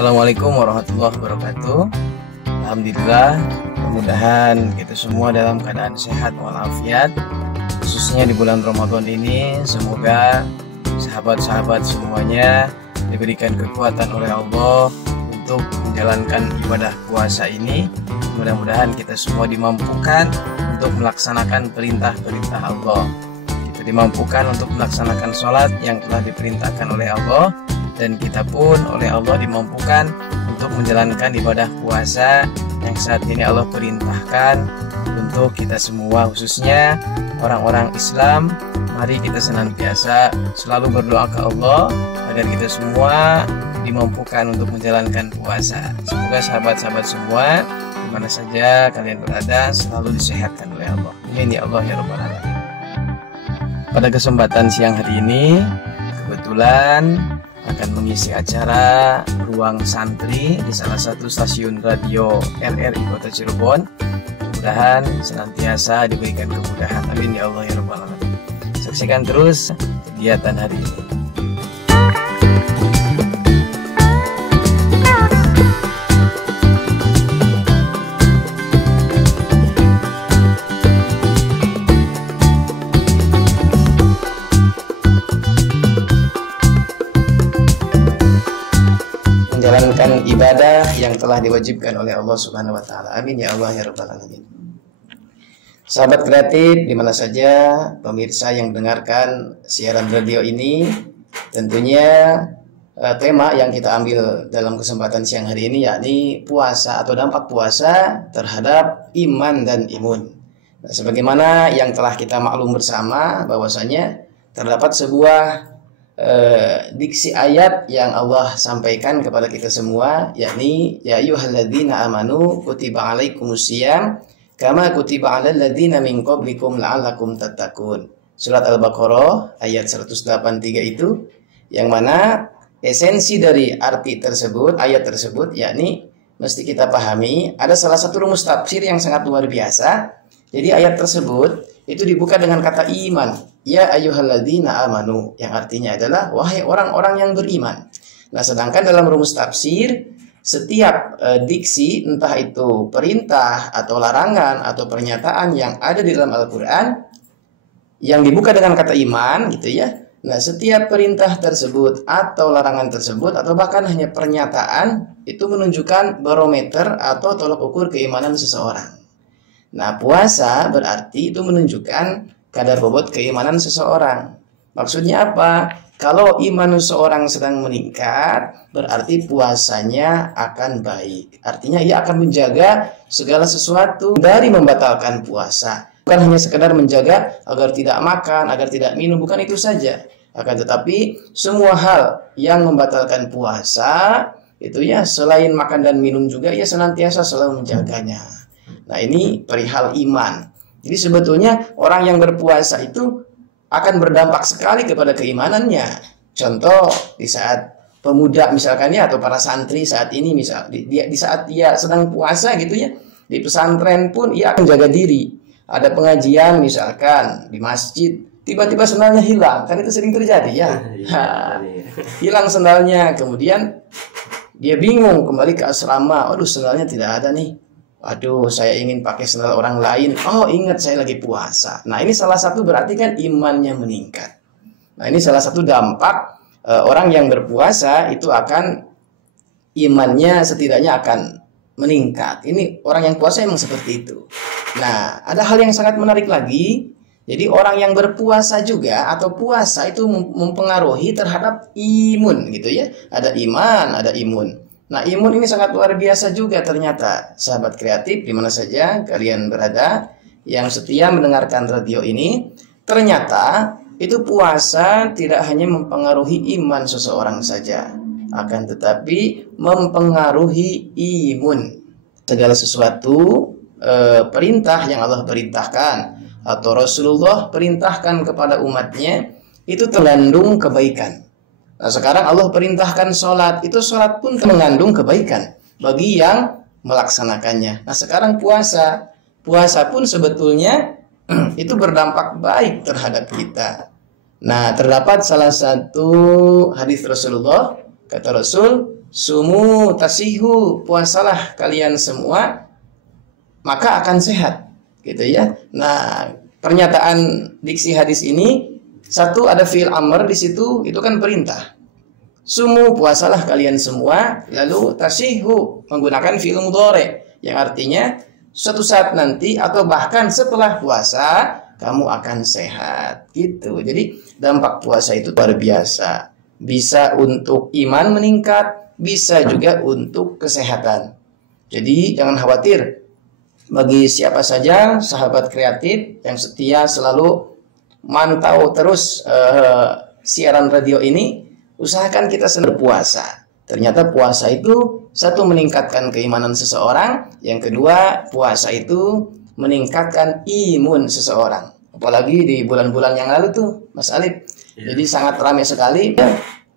Assalamualaikum warahmatullahi wabarakatuh. Alhamdulillah, mudah-mudahan kita semua dalam keadaan sehat walafiat, khususnya di bulan Ramadan ini. Semoga sahabat-sahabat semuanya diberikan kekuatan oleh Allah untuk menjalankan ibadah puasa ini. Mudah-mudahan kita semua dimampukan untuk melaksanakan perintah-perintah Allah. Kita dimampukan untuk melaksanakan sholat yang telah diperintahkan oleh Allah, dan kita pun oleh Allah dimampukan untuk menjalankan ibadah puasa yang saat ini Allah perintahkan untuk kita semua, khususnya orang-orang Islam. Mari kita senantiasa selalu berdoa ke Allah agar kita semua dimampukan untuk menjalankan puasa. Semoga sahabat-sahabat semua dimana saja kalian berada selalu disehatkan oleh Allah. Amin ya Allah ya Rabbal Alamin. Pada kesempatan siang hari ini kebetulan akan mengisi acara Ruang Santri di salah satu stasiun radio RRI Kota Cirebon. Mudah-mudahan senantiasa diberikan kemudahan. Amin ya Allah ya Rabbal Alamin. Saksikan terus kegiatan hari ini. Menjalankan ibadah yang telah diwajibkan oleh Allah Subhanahu wa taala. Amin ya Allah ya Rabbal Alamin. Sahabat kreatif di mana saja pemirsa yang dengarkan siaran radio ini, tentunya tema yang kita ambil dalam kesempatan siang hari ini yakni puasa atau dampak puasa terhadap iman dan imun. Nah, sebagaimana yang telah kita maklum bersama bahwasanya terdapat sebuah diksi ayat yang Allah sampaikan kepada kita semua, yakni ya ayyuhalladzina amanu kutiba alaikumusiyam kama kutiba alal ladzina min qablikum la'allakum tattaqun. Surat Al-Baqarah ayat 183 itu, yang mana esensi dari arti tersebut, ayat tersebut, yakni mesti kita pahami ada salah satu rumus tafsir yang sangat luar biasa. Jadi ayat tersebut itu dibuka dengan kata iman. Ya ayyuhalladzina amanu, yang artinya adalah wahai orang-orang yang beriman. Nah, sedangkan dalam rumus tafsir setiap diksi, entah itu perintah atau larangan atau pernyataan yang ada di dalam Al-Qur'an yang dibuka dengan kata iman gitu ya. Nah, setiap perintah tersebut atau larangan tersebut atau bahkan hanya pernyataan itu menunjukkan barometer atau tolok ukur keimanan seseorang. Nah, puasa berarti itu menunjukkan kadar bobot keimanan seseorang. Maksudnya apa? Kalau iman seseorang sedang meningkat, berarti puasanya akan baik. Artinya ia akan menjaga segala sesuatu dari membatalkan puasa. Bukan hanya sekedar menjaga agar tidak makan, agar tidak minum, bukan itu saja. Akan tetapi semua hal yang membatalkan puasa itu ya selain makan dan minum juga ia senantiasa selalu menjaganya. Nah, ini perihal iman. Jadi sebetulnya orang yang berpuasa itu akan berdampak sekali kepada keimanannya. Contoh di saat pemuda misalkan ya, atau para santri saat ini misal di saat dia sedang puasa gitu ya, di pesantren pun ia akan jaga diri. Ada pengajian misalkan di masjid, tiba-tiba sendalnya hilang, kan itu sering terjadi ya. Hilang sendalnya, kemudian dia bingung kembali ke asrama. Aduh, sendalnya tidak ada nih. Aduh, saya ingin pakai sendal orang lain. Oh, ingat saya lagi puasa. Nah, ini salah satu berarti kan imannya meningkat. Nah, ini salah satu dampak orang yang berpuasa itu akan imannya setidaknya akan meningkat. Ini orang yang puasa emang seperti itu. Nah, ada hal yang sangat menarik lagi. Jadi orang yang berpuasa juga atau puasa itu mempengaruhi terhadap imun gitu ya. Ada iman, ada imun. Nah, imun ini sangat luar biasa juga ternyata, sahabat kreatif di mana saja kalian berada yang setia mendengarkan radio ini. Ternyata itu puasa tidak hanya mempengaruhi iman seseorang saja, akan tetapi mempengaruhi imun. Segala sesuatu perintah yang Allah perintahkan atau Rasulullah perintahkan kepada umatnya itu terkandung kebaikan. Nah, sekarang Allah perintahkan sholat, itu sholat pun mengandung kebaikan bagi yang melaksanakannya. Nah, sekarang puasa pun sebetulnya itu berdampak baik terhadap kita. Nah, terdapat salah satu hadis Rasulullah, kata Rasul, sumu tasihu, puasalah kalian semua maka akan sehat, gitu ya. Nah, pernyataan diksi hadis ini, satu ada fi'il amr di situ, itu kan perintah. Sumu, puasalah kalian semua, lalu tasihu menggunakan fi'il mudhari yang artinya suatu saat nanti atau bahkan setelah puasa kamu akan sehat, gitu. Jadi dampak puasa itu luar biasa. Bisa untuk iman meningkat, bisa juga untuk kesehatan. Jadi jangan khawatir. Bagi siapa saja sahabat kreatif yang setia selalu mantau terus siaran radio ini, usahakan kita berpuasa. Ternyata puasa itu satu meningkatkan keimanan seseorang, yang kedua puasa itu meningkatkan imun seseorang. Apalagi di bulan-bulan yang lalu tuh, Mas Alif. Jadi sangat ramai sekali.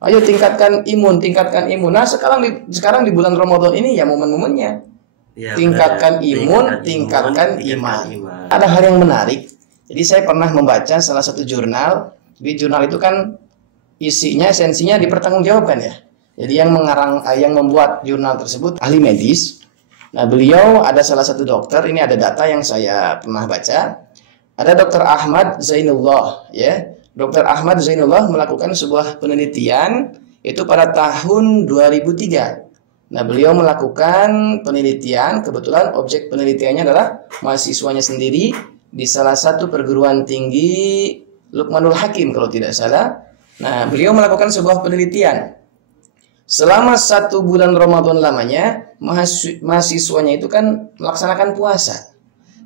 Ayo tingkatkan imun, tingkatkan imun. Nah sekarang di bulan Ramadan ini ya momen-momennya. Ya, tingkatkan imun, tingkatkan iman. Ada hal yang menarik. Jadi saya pernah membaca salah satu jurnal. Di jurnal itu kan isinya, esensinya dipertanggungjawabkan ya. Jadi yang membuat jurnal tersebut ahli medis. Nah, beliau ada salah satu dokter. Ini ada data yang saya pernah baca. Ada Dr. Ahmad Zainullah, ya. Dr. Ahmad Zainullah melakukan sebuah penelitian itu pada tahun 2003. Nah, beliau melakukan penelitian, kebetulan objek penelitiannya adalah mahasiswanya sendiri di salah satu perguruan tinggi Luqmanul Hakim kalau tidak salah. Nah, beliau melakukan sebuah penelitian. Selama 1 bulan Ramadan lamanya, mahasiswanya itu kan melaksanakan puasa.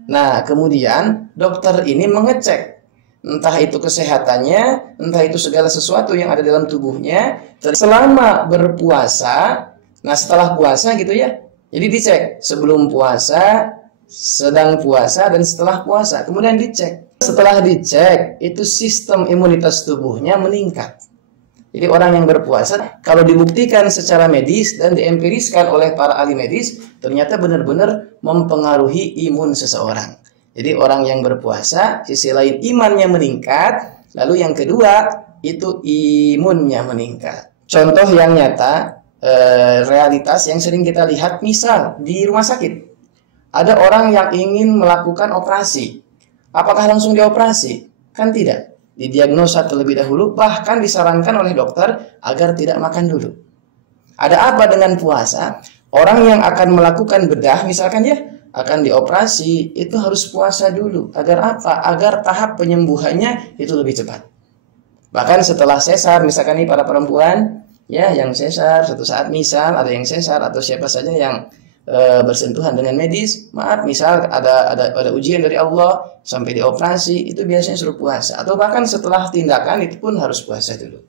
Nah, kemudian dokter ini mengecek entah itu kesehatannya, entah itu segala sesuatu yang ada dalam tubuhnya selama berpuasa. Nah, setelah puasa gitu ya. Jadi dicek sebelum puasa, sedang puasa, dan setelah puasa. Kemudian dicek. Setelah dicek, itu sistem imunitas tubuhnya meningkat. Jadi orang yang berpuasa, kalau dibuktikan secara medis dan diempiriskan oleh para ahli medis, ternyata benar-benar mempengaruhi imun seseorang. Jadi orang yang berpuasa, sisi lain imannya meningkat, lalu yang kedua, itu imunnya meningkat. Contoh yang nyata, realitas yang sering kita lihat, misal di rumah sakit ada orang yang ingin melakukan operasi, apakah langsung dioperasi? Kan tidak, didiagnosa terlebih dahulu, bahkan disarankan oleh dokter agar tidak makan dulu. Ada apa dengan puasa? Orang yang akan melakukan bedah misalkan ya, akan dioperasi, itu harus puasa dulu. Agar apa? Agar tahap penyembuhannya itu lebih cepat. Bahkan setelah sesar, misalkan nih para perempuan ya yang sesar, suatu saat misal ada yang sesar atau siapa saja yang bersentuhan dengan medis, maaf misal ada ujian dari Allah sampai dioperasi, itu biasanya suruh puasa. Atau bahkan setelah tindakan itu pun harus puasa dulu.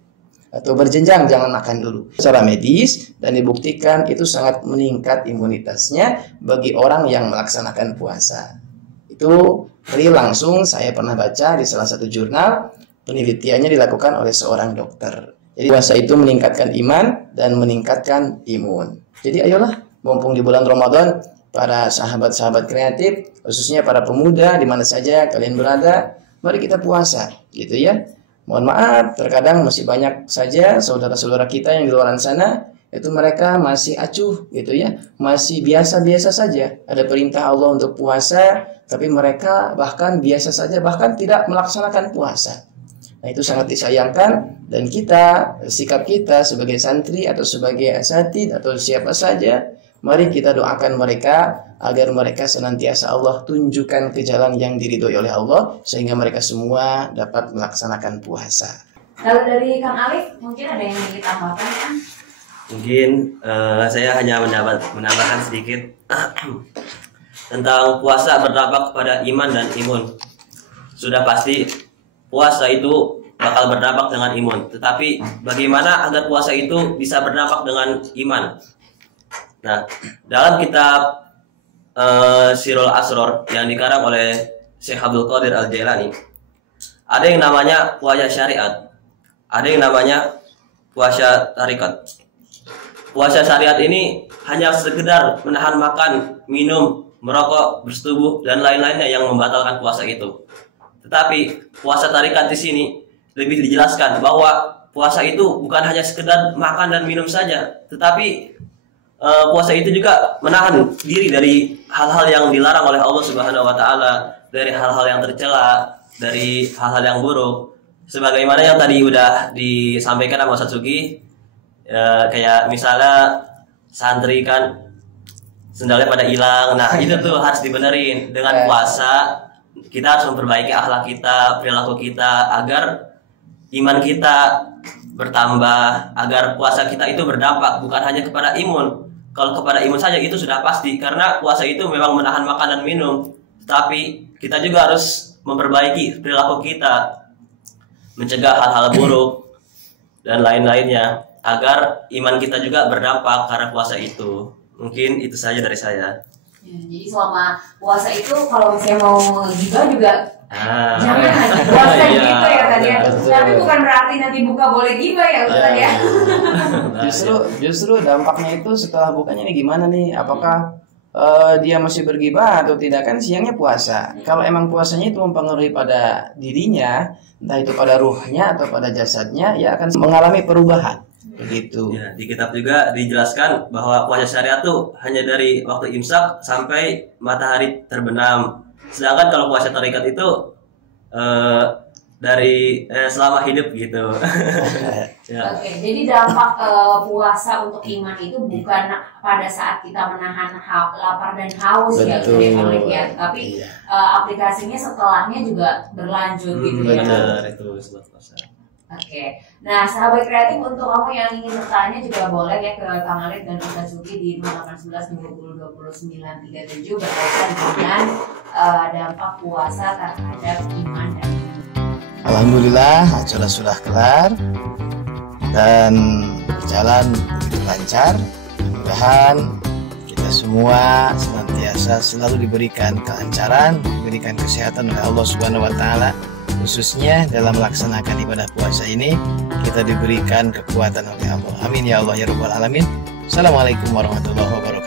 Atau berjenjang, jangan makan dulu. Secara medis dan dibuktikan itu sangat meningkat imunitasnya bagi orang yang melaksanakan puasa. Itu real langsung saya pernah baca di salah satu jurnal, penelitiannya dilakukan oleh seorang dokter. Jadi puasa itu meningkatkan iman dan meningkatkan imun. Jadi ayolah, mumpung di bulan Ramadan, para sahabat-sahabat kreatif, khususnya para pemuda di mana saja kalian berada, mari kita puasa, gitu ya. Mohon maaf, terkadang masih banyak saja saudara-saudara kita yang di luar sana, itu mereka masih acuh, gitu ya, masih biasa-biasa saja. Ada perintah Allah untuk puasa, tapi mereka bahkan biasa saja, bahkan tidak melaksanakan puasa. Nah, itu sangat disayangkan, dan kita, sikap kita sebagai santri atau sebagai asatid atau siapa saja, mari kita doakan mereka agar mereka senantiasa Allah tunjukkan ke jalan yang diridhoi oleh Allah sehingga mereka semua dapat melaksanakan puasa. Kalau dari Kang Alif mungkin ada yang ingin ditambahkan kan? Mungkin saya hanya menambahkan sedikit tentang puasa berdampak kepada iman dan imun. Sudah pasti puasa itu bakal berdampak dengan imun. Tetapi bagaimana agar puasa itu bisa berdampak dengan iman? Nah, dalam kitab Sirul Asror yang dikarang oleh Syekh Abdul Qadir Al-Jailani, ada yang namanya puasa syariat, ada yang namanya puasa tarikat. Puasa syariat ini hanya sekedar menahan makan, minum, merokok, bersetubuh, dan lain-lainnya yang membatalkan puasa itu. Tetapi puasa tarikat di sini lebih dijelaskan bahwa puasa itu bukan hanya sekedar makan dan minum saja, tetapi puasa itu juga menahan diri dari hal-hal yang dilarang oleh Allah Subhanahu wa taala, dari hal-hal yang tercela, dari hal-hal yang buruk. Sebagaimana yang tadi udah disampaikan sama Ustaz Suki, kayak misalnya santri kan sendalnya pada hilang. Nah, itu tuh harus dibenerin. Dengan puasa kita harus memperbaiki akhlak kita, perilaku kita agar iman kita bertambah, agar puasa kita itu berdampak bukan hanya kepada imun. Kalau kepada imun saja itu sudah pasti, karena puasa itu memang menahan makan dan minum. Tapi kita juga harus memperbaiki perilaku kita, mencegah hal-hal buruk dan lain-lainnya agar iman kita juga berdampak karena puasa itu. Mungkin itu saja dari saya. Ya, jadi selama puasa itu kalau misalnya mau gibah juga jangan puasa gitu ya tadi ya. Tapi bukan berarti nanti buka boleh gibah ya Ustaz ya. Justru dampaknya itu setelah bukanya ini gimana nih? Apakah dia masih bergibah atau tidak? Kan siangnya puasa. Kalau emang puasanya itu mempengaruhi pada dirinya, entah itu pada ruhnya atau pada jasadnya, ya akan mengalami perubahan. Begitu. Ya, di kitab juga dijelaskan bahwa puasa syariat tuh hanya dari waktu imsak sampai matahari terbenam. Sedangkan kalau puasa tarekat itu dari selama hidup gitu. Ya. Oke, jadi dampak puasa untuk iman itu bukan pada saat kita menahan lapar dan haus ya, tapi aplikasinya setelahnya juga berlanjut gitu ya. Benar, itu setelah puasa. Oke, nah sahabat kreatif, untuk kamu yang ingin bertanya juga boleh ya ke Kang Alif dan Ustaz Suki di 0811 20 29 37 berkaitan dengan dampak puasa terhadap iman dan iman. Alhamdulillah acara sudah kelar dan berjalan begitu lancar. Mudah-mudahan kita semua senantiasa selalu diberikan kelancaran, diberikan kesehatan oleh Allah Subhanahu wa taala. Khususnya dalam melaksanakan ibadah puasa ini kita diberikan kekuatan oleh Allah. Amin ya Allah ya Rabbal Alamin. Assalamualaikum warahmatullahi wabarakatuh.